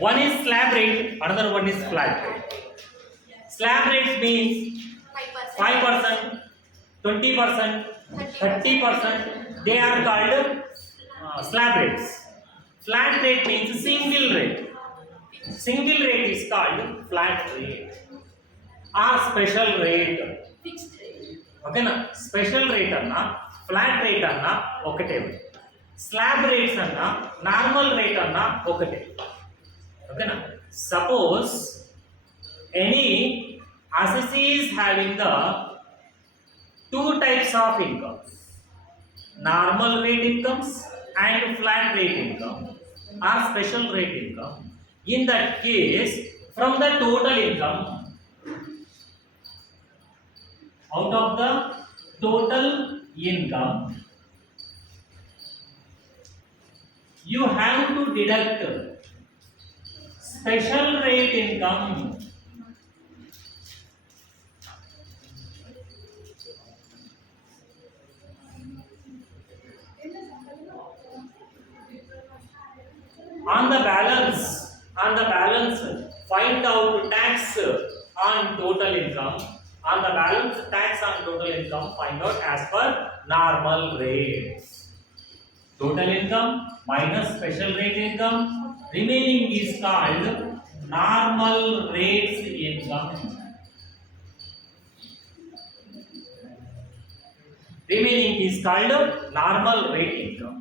One is slab rate, another one is flat rate. Slab rate means 5%, 20%, 30%. They are called slab rates. Flat rate means single rate. Single rate is called flat rate or special rate. Fixed rate. Okay na? Special rate anna, flat rate anna okate. Slab rates anna, normal rate anna okate. Okay na? Suppose any assessee is having the two types of incomes, normal rate incomes and flat rate income or special rate income. In that case, from the total income, out of the total income, you have to deduct special rate income. On the balance, find out tax on total income. On the balance, tax on total income, find out as per normal rates. Total income minus special rate income, remaining is called normal rates income. Remaining is called normal rate income.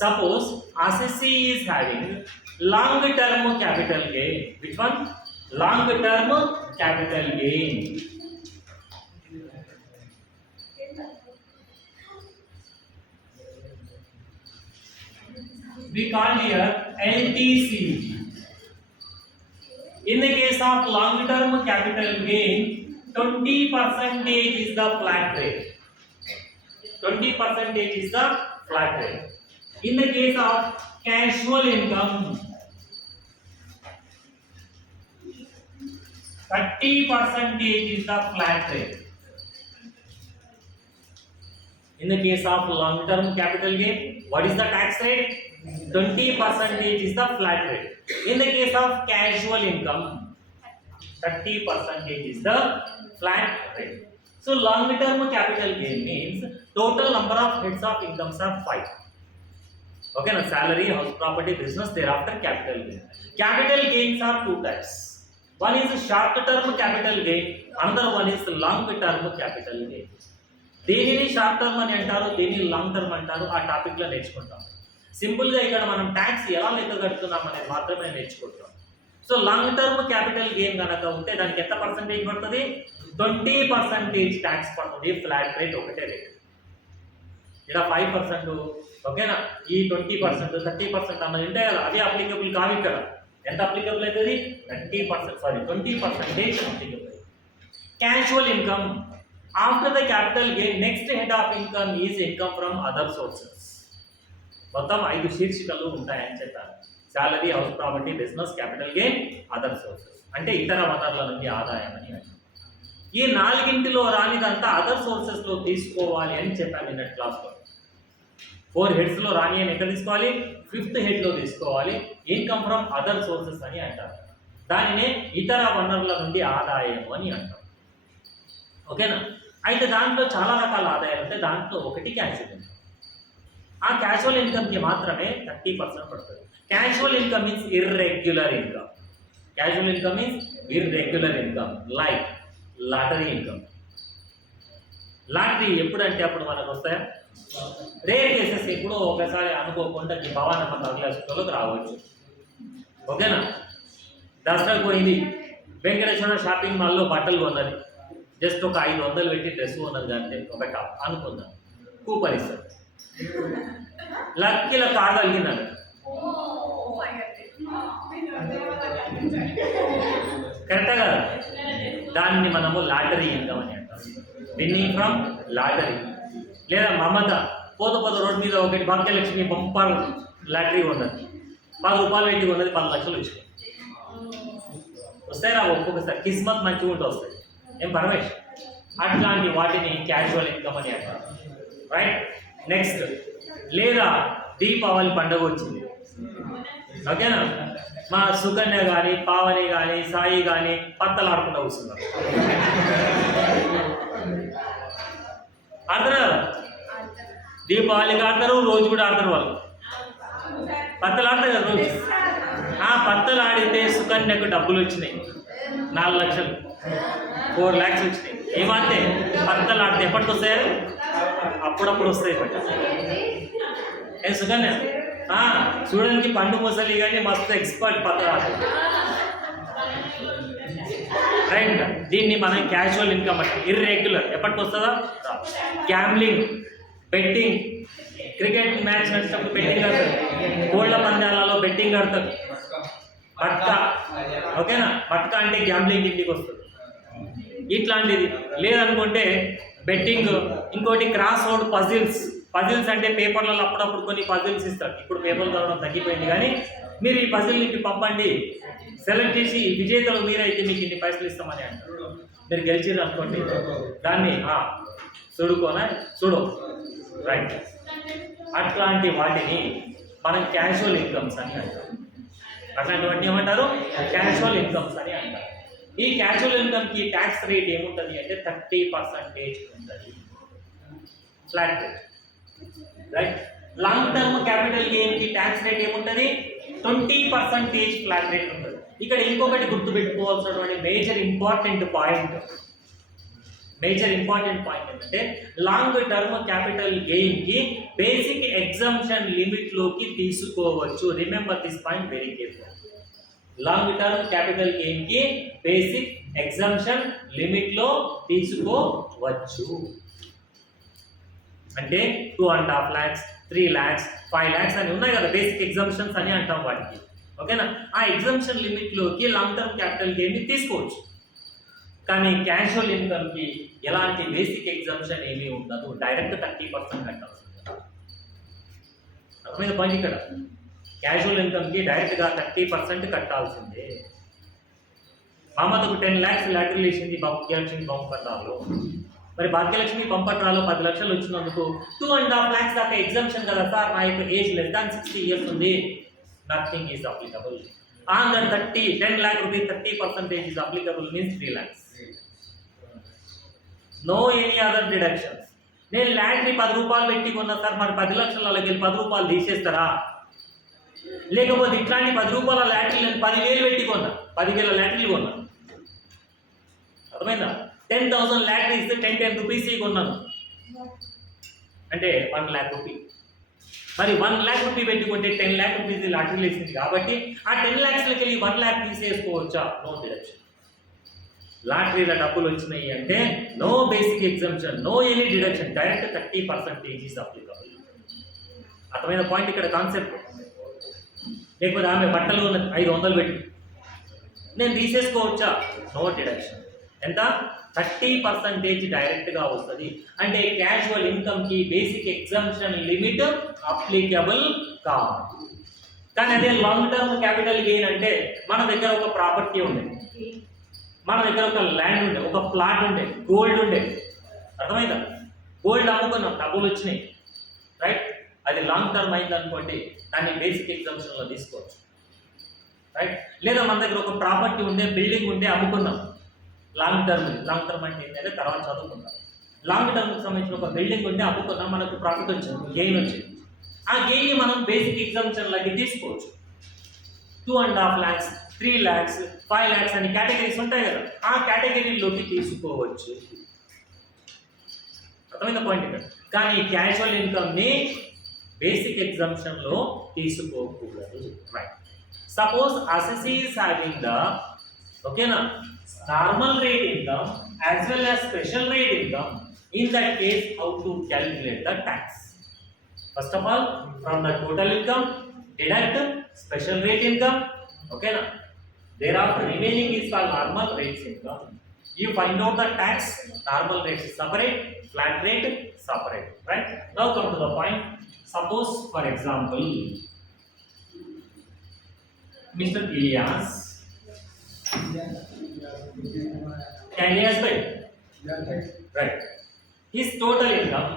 Suppose assessee is having long term capital gain. Which one? Long term capital gain. We call here LTC. In the case of long term capital gain, 20% is the flat rate. 20% is the flat rate. In the case of casual income, 30% is the flat rate. In the case of long term capital gain, what is the tax rate? 20% is the flat rate. In the case of casual income, 30% is the flat rate. So long term capital gain means total number of heads of incomes are 5. Okay, now salary, house property, business, thereafter capital gain. Capital gains are two types. One is short term capital gain, another one is long term capital gain. దేనిని short term అని అంటారు, దేనిని long term అంటారు, ఆ టాపిక్ లో నేర్చుకుంటాం. సింపుల్ గా ఇక్కడ మనం ట్యాక్స్ ఎలా లెక్క కడుతున్నాం అనేది మాత్రమే నేర్చుకుంటాం. So long term capital gain కనుక ఉంటే దానికి ఎంత పర్సెంటేజ్ పడుతుంది? 20% ట్యాక్స్ పడుతుంది. ఫ్లాట్ రేట్ ఒకటే రేట్. ఇక్కడ 5%, ఓకేనా? ఈ 20%, 30% అన్నది ఉంటే కదా, అవి అప్లికబుల్ కావు. ఇక్కడ ఎంత అప్లికబుల్ అవుతుంది? 20% applicable. Casual income, after the capital gain next head of income is income from other sources. మొత్తం 5 శీర్షికలు ఉంటాయని చెప్పారు. Salary, house property, business, capital gain, other sources. అంటే ఇతర వనరుల నుండి ఆదాయం అని అంటారు. ఈ నాలుగింటిలో రానిదంతా అదర్ సోర్సెస్ లో తీసుకోవాలి అని చెప్పాను నిన్నటి క్లాస్లో. 4 హెడ్స్ లో రాని అని ఎక్కడ తీసుకోవాలి? 5th హెడ్ లో తీసుకోవాలి. ఇన్కమ్ ఫ్రమ్ అదర్ సోర్సెస్ అని అంటారు. దానినే ఇతర వనరుల నుండి ఆదాయం అని అంటారు. ఓకేనా? అయితే దాంట్లో చాలా రకాల ఆదాయాలు ఉంటాయి. దాంట్లో ఒకటి క్యాజువల్ ఇన్కమ్. ఆ క్యాజువల్ ఇన్కమ్కి మాత్రమే 30% పడుతుంది. Casual income means irregular income. Casual income means irregular income like lottery income. Lottery ఎప్పుడంటే అప్పుడు మనకు వస్తాయా? రేర్ కేసెస్, ఎప్పుడో ఒకసారి అనుకోకుండా ఈ భవానమ్మ తగిలేసుకోలోకి రావచ్చు. ఓకేనా? దసరాకు పోయింది, వెంకటేశ్వర షాపింగ్ మాల్లో బట్టలు కొన్నది, జస్ట్ ఒక 500 పెట్టి డ్రెస్ ఉన్నది అంటే ఒక టాప్ అనుకుందాం, కూపన్ ఇస్తారు. లక్కీలో కార్ కలిగిందండి, కరెక్టా కదా? దాన్ని మనము లాటరీ ఇన్కమ్ అని అంటాం. Winnowing from lottery. లేదా మమత పోత రోడ్డు మీద ఒకటి భాగ్యలక్ష్మి బంపర్ లాటరీ ఉన్నది, 10 రూపాయలు పెట్టి ఉన్నది, 10 లక్షలు వచ్చినాయి. వస్తాయి రా ఒక్కొక్కసారి, కిస్మత్ మంచిగా ఉంటే వస్తాయి. ఏం పరమేష్? అట్లాంటి వాటిని క్యాజువల్ ఇన్కమ్ అని అంటారు. రైట్? నెక్స్ట్, లేదా దీపావళి పండుగ వచ్చింది, ఓకేనా? మా సుకన్య కానీ పావని కానీ సాయి కానీ పత్తలాడుకుంటూ కూర్చున్నారు. ఆడతారు కదా, దీపావళికి ఆడతారు, రోజు కూడా ఆడతారు వాళ్ళు. పత్తలు ఆడతారు కదా రోజు. పత్తలు ఆడితే సుకన్యకు డబ్బులు వచ్చినాయి 4 లక్షలు, 4 lakhs వచ్చినాయి. ఏమంటే పత్తలు ఆడితే ఎప్పటికి వస్తాయి? అప్పుడప్పుడు వస్తాయి. సుకన్య చూడడానికి పండు ముసలి కానీ మస్తు ఎక్స్పర్ట్ పత్తలు ఆడుతుంది. రైట్, దీన్ని మనం క్యాజువల్ ఇన్కమ్ అంటే ఇర్రెగ్యులర్. ఎప్పటికి వస్తుందా? గ్యాంబ్లింగ్, బెట్టింగ్, క్రికెట్ మ్యాచ్ నడిచినప్పుడు బెట్టింగ్ ఆడతారు, కోళ్ల పందాలలో బెట్టింగ్ ఆడతారు, మట్కా. ఓకేనా? మట్కా అంటే గ్యాంబ్లింగ్ ఇంటికి వస్తుంది. ఇట్లాంటిది లేదనుకుంటే బెట్టింగ్. ఇంకోటి క్రాస్ వర్డ్ పజిల్స్. పజిల్స్ అంటే పేపర్లలో అప్పుడప్పుడు కొన్ని పజిల్స్ ఇస్తారు. ఇప్పుడు పేపర్లు చదవడం తగ్గిపోయింది, కానీ మీరు ఈ పజిల్ ఇంటికి పంపండి, సెలెక్ట్ చేసి విజేతలు మీరైతే మీకు ఇన్ని పైసలు ఇస్తామని అంటారు. మీరు గెలిచిరు అనుకోండి, దాన్ని చూడు రైట్. అట్లాంటి వాటిని మనం క్యాజువల్ ఇన్కమ్స్ అని అంటారు. అట్లాంటివన్నీ ఏమంటారు? క్యాజువల్ ఇన్కమ్స్ అని అంటారు. ఈ క్యాజువల్ ఇన్కమ్కి ట్యాక్స్ రేట్ ఏముంటుంది అంటే 30% ఉంటుంది, flat rate. Right. Long term capital గెయిన్కి ట్యాక్స్ రేట్ ఏముంటుంది? 20% ఫ్లాట్ రేట్ ఉంటుంది. ఇక్కడ ఇంకొకటి గుర్తుపెట్టుకోవాల్సినటువంటి మేజర్ ఇంపార్టెంట్ పాయింట్ ఏంటంటే లాంగ్ టర్మ్ క్యాపిటల్ గెయిన్కి బేసిక్ ఎగ్జంప్షన్ లిమిట్లోకి తీసుకోవచ్చు. Remember this point very careful. Long term capital గెయిన్కి బేసిక్ ఎగ్జంప్షన్ లిమిట్లో తీసుకోవచ్చు. అంటే 2.5 lakhs, 3 lakhs, 5 lakhs అని ఉన్నాయి కదా, బేసిక్ ఎగ్జంప్షన్స్ అని అంటాం వాటికి. ఓకేనా? ఆ ఎగ్జంప్షన్ లిమిట్లోకి లాంగ్ టర్మ్ క్యాపిటల్ గెయిన్ని తీసుకోవచ్చు. కానీ క్యాజువల్ ఇన్కమ్కి ఎలాంటి బేసిక్ ఎగ్జంప్షన్ ఏమీ ఉండదు, డైరెక్ట్ 30% కట్టాల్సింది. అర్థమైన పాయింట్ ఇక్కడ. క్యాజువల్ ఇన్కమ్కి డైరెక్ట్గా 30% కట్టాల్సిందే. మామతకు 10 lakhs లాటరీ వేసింది, భాగ్యలక్ష్మి పంపట్రాలు. మరి భాగ్యలక్ష్మి పంపట్రాలు 10 లక్షలు వచ్చినందుకు 2.5 lakhs దాకా ఎగ్జంప్షన్ కదా సార్, నా యొక్క ఏజ్ లెస్ దాన్ 60 years ఉంది. Nothing is applicable. Under 10 lakh rupees 30% is applicable, means 3 lakhs. No any other deductions. నేను లాటరీ 10 రూపాయలు పెట్టి కొన్నా సార్, మరి 10 లక్షలకి వెళ్ళి 10 రూపాయలు తీసేస్తారా? లేకపోతే ఇట్లాంటి 10 రూపాయల లాటరీ నేను 10,000 పెట్టి కొన్నా, 10,000 లాటరీలు కొన్నా. అర్థమైందా? 10,000 లాటరీ ఇస్తే 10 rupees కొన్నాను అంటే 1 lakh rupee. మరి 1 lakh rupee పెట్టుకుంటే 10 lakh rupees లాటరీలు వేసింది కాబట్టి ఆ 10 lakhsలకి వెళ్ళి 1 lakh తీసేసుకోవచ్చా? No deduction. లాటరీల డబ్బులు వచ్చినాయి అంటే no basic exemption, no any deduction, direct 30% is applicable. అర్థమైన పాయింట్ ఇక్కడ కాన్సెప్ట్. లేకపోతే ఆమె బట్టలు 500 పెట్టి నేను తీసేసుకోవచ్చా? No deduction. ఎంత? 30% డైరెక్ట్గా వస్తుంది. అంటే క్యాజువల్ ఇన్కమ్కి బేసిక్ ఎగ్జంప్షన్ లిమిట్ అప్లికబుల్ కాదు. కానీ అదే లాంగ్ టర్మ్ క్యాపిటల్ గెయిన్ అంటే మన దగ్గర ఒక ప్రాపర్టీ ఉండే, మన దగ్గర ఒక ల్యాండ్ ఉండే, ఒక ప్లాట్ ఉండే, గోల్డ్ ఉండే. అర్థమైందా? గోల్డ్ అమ్ముకున్నాం, డబ్బులు వచ్చినాయి. రైట్. అది లాంగ్ టర్మ్ అయింది అనుకోండి, దాన్ని బేసిక్ ఎగ్జంప్షన్లో తీసుకోవచ్చు. రైట్. లేదా మన దగ్గర ఒక ప్రాపర్టీ ఉండే, బిల్డింగ్ ఉండే, అమ్ముకున్నాం. లాంగ్ టర్మ్ అంటే ఏంటంటే తర్వాత చదువుకుంటాం. లాంగ్ టర్మ్కి సంబంధించిన ఒక బిల్డింగ్ ఉంటే అమ్ముకున్నాం, మనకు ప్రాఫిట్ వచ్చింది, గెయిన్ వచ్చింది. ఆ గెయిన్ని మనం బేసిక్ ఎగ్జంప్షన్లకి తీసుకోవచ్చు. 2.5 lakhs, 3 lakhs, 5 lakhs అని కేటగిరీస్ ఉంటాయి కదా, ఆ కేటగిరీలోకి తీసుకోవచ్చు. అర్థమైన పాయింట్ ఇక్కడ. కానీ క్యాజువల్ ఇన్కమ్ని బేసిక్ ఎగ్జంప్షన్లో తీసుకోకూడదు. Right. Suppose assessee is having the normal rate income as well as special rate income. In that case, how to calculate the tax? First of all, from the total income deduct special rate income. Okay na? Thereafter remaining is called normal rates income. You find out the tax. Normal rates is separate, flat rate separate. Right? Now come to the point. Suppose for example Mr. Ilyas by right. His total income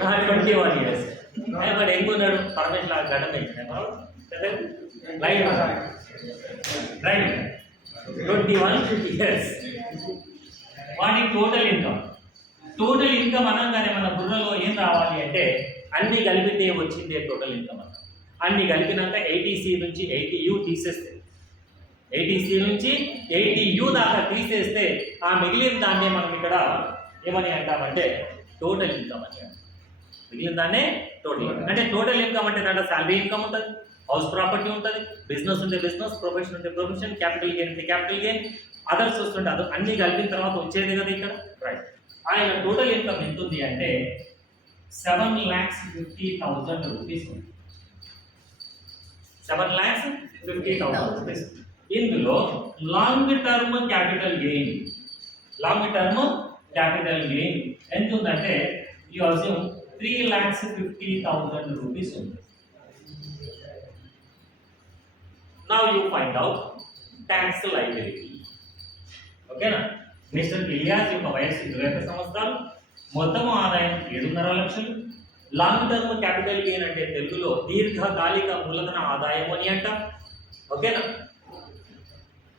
21 years. But ఎంకున్నాడు పర్మనెంట్ లా గడ్డ పెంచాడు right right 21 years. వాటి total income అనగానే మన బుర్రలో ఏం రావాలి అంటే అన్ని కలిపితే వచ్చిందే టోటల్ ఇన్కమ్ అన్న. అన్ని కలిపినాక 80C నుంచి 80U తీసేస్తే 80C నుంచి 80U దాకా తీసేస్తే ఆ మిగిలిన దాన్నే మనం ఇక్కడ ఏమని అంటామంటే టోటల్ ఇన్కమ్ అని అంటాం. మిగిలిన దాన్నే టోటల్ అంటే టోటల్ ఇన్కమ్ అంటే దాంట్లో శాలరీ ఇన్కమ్ ఉంటుంది, హౌస్ ప్రాపర్టీ ఉంటుంది, బిజినెస్ ఉంటే బిజినెస్, ప్రొఫెషన్ ఉంటే ప్రొఫెషన్, క్యాపిటల్ గెయిన్ ఉంటే క్యాపిటల్ గెయిన్, అదర్స్ వస్తుంటే అది అన్ని కలిపిన తర్వాత వచ్చేది కదా ఇక్కడ రైట్. ఆయన టోటల్ ఇన్కమ్ ఎంత ఉంది అంటే 7,50,000 రూపీస్ ఉంది. 7,50,000 రూపీస్. ఇందులో లాంగ్ టర్మ్ క్యాపిటల్ గెయిన్ ఎంత ఉందంటే యూ అస్యూమ్ 3,50,000 రూపీస్ ఉంది. Now you find out tax liability. ఓకేనా? మిస్టర్ ఇలియాస్ యొక్క వయసు 25 సంవత్సరాలు, మొత్తం ఆదాయం 7.5 లక్షలు. లాంగ్ టర్మ్ క్యాపిటల్ గెయిన్ అంటే తెలుగులో దీర్ఘకాలిక మూలధన ఆదాయం అని అంట. ఓకేనా?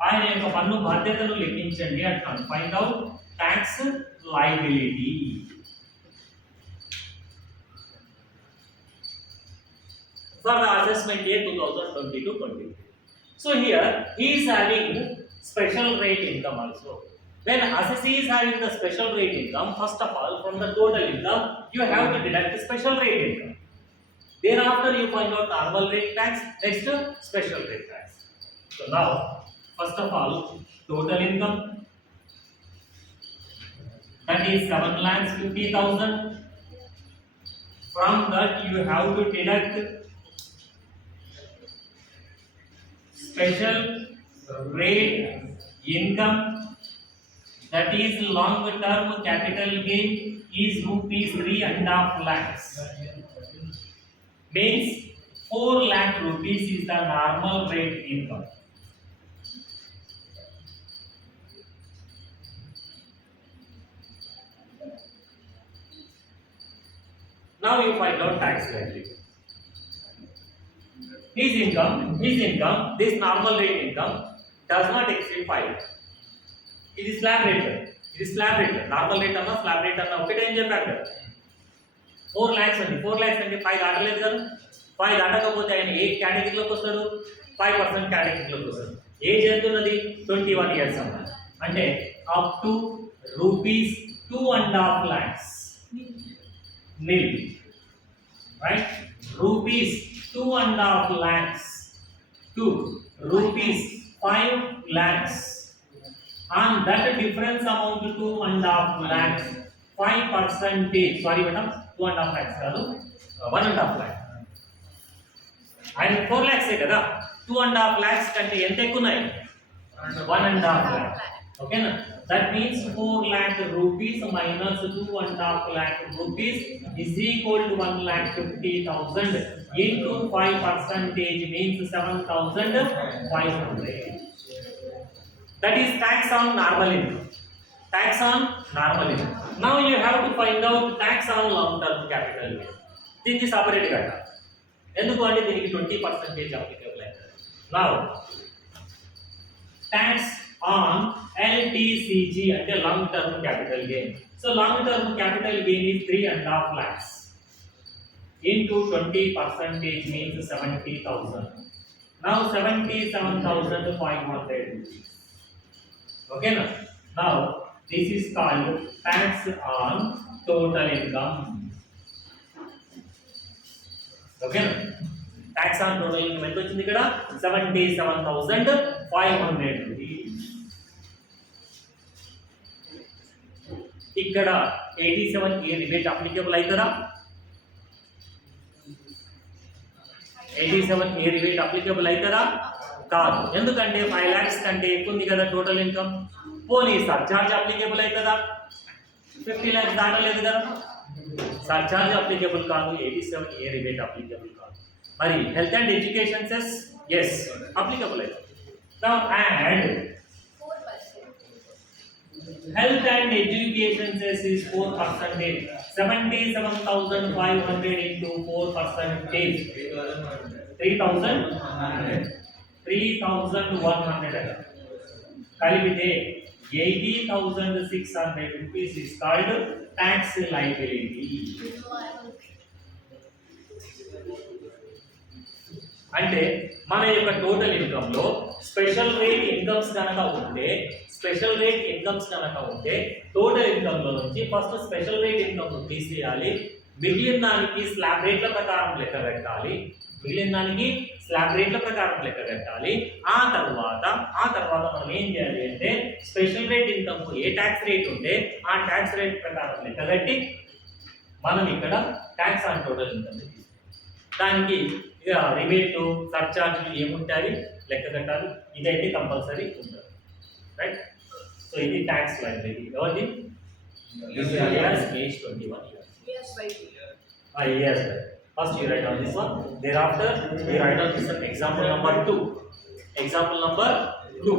ఆయన యొక్క పన్ను బాధ్యతను లెక్కించండి అంటాను. Find out tax liability. For the assessment year 2022-23. So here he is having special rate income also. When assessee is having the special rate income, first of all from the total income you have to deduct the special rate income. Thereafter you find out normal rate tax, next special rate tax. So now first of all total income, that is 7,50,000. From that you have to deduct special rate income, that is long term capital gain is rupees 3.5 lakhs. Means 4 lakh rupees is the normal rate income. Now you find out tax liability. His income, this normal rate income does not exceed 5. It is slab rate. Normal rate అన్న slab rate అన్న ఒకటే ఏం చెప్పారు కదా 4 lakhs అండి. 4 lakhs అంటే 5 దాటలేదు కదా. 5 దాటకపోతే ఆయన ఏ కేటగిరీలోకి వస్తాడు? 5% కేటగిరీలోకి వస్తాడు. ఏజ్ ఎంత ఉన్నది? 21 years అన్న. అంటే up to rupees 2.5 lakhs nil. Right? Rupees 2.5 lakhs to rupees 5 lakhs. And that difference amount to 2.5 lakhs 5%. Sorry madam, 2.5 lakhs కాదు 1.5 lakh. ఆయన 4 lakhs కదా. 2.5 lakhs కంటే ఎంత ఎక్కువ ఉన్నాయి? 1.5 lakh. ఓకేనా? That means 4 lakh rupees minus 2.5 lakh rupees is equal to 1,50,000 into 5% means 7,500. That is tax on normal income. Now you have to find out tax on long term capital gain. This is separate కదా. ఎందుకు అంటే దీనికి 20% అప్లికబుల్ అవుతుంది. Now tax on LTCG అంటే long term capital gain. So long term capital gain is 3.5 lakhs into 20% means 70,000. Now 77,500. Okay na? Now this is called tax on total income. Okay na? Tax on total income ఎంత వచ్చింది ఇక్కడ? 77,500 rupees. ఇక్కడ 87A rebate applicable అవుతుందా? 87A rebate applicable అవుతుందా? కాదు. ఎందుకంటే 5 lakhs కంటే ఎక్కువ ఉంది కదా టోటల్ ఇన్కమ్. పోనీ సర్చార్జ్ అప్లికేబుల్ అవుతుందా? 50 lakhs దాటలేదు కదా. సర్చార్జ్ అప్లికేబుల్ కాదు, 87A రిబేట్ అప్లికేబుల్ కాదు. మరి health and education cess is applicable అవుతుంది. Now add Health and education cess is 4%. 77,500 into 4%. 3,100. 3,100. కలిపితే 80,600 rupees is called tax liability. అంటే మన యొక్క టోటల్ ఇన్కమ్ లో స్పెషల్ రేట్ ఇన్కమ్స్ కనుక ఉంటే టోటల్ ఇన్కమ్ లో నుంచి ఫస్ట్ స్పెషల్ రేట్ ఇన్కమ్ తీసేయాలి. మిగిలిన దానికి స్లాబ్ రేట్ల ప్రకారం లెక్క కట్టాలి. ఆ తర్వాత మనం ఏం చేయాలి అంటే స్పెషల్ రేట్ ఇన్కమ్ ఏ ట్యాక్స్ రేట్ ఉంటే ఆ ట్యాక్స్ రేట్ ప్రకారం లెక్క కట్టి మనం ఇక్కడ ట్యాక్స్ ఆన్ టోటల్ ఇన్కమ్ దానికి రిబేట్ సర్చార్జీలు ఏముంటాయి లెక్క కట్టాలి. ఇదైతే కంపల్సరీ ఉంటుంది, రైట్? సో ఇది ట్యాక్స్ లైబిలిటీ. ఎవరిది? Page 21. Yes, right. Yes. First you write on this one. Thereafter you write on this one. Example number 2. Example number 2.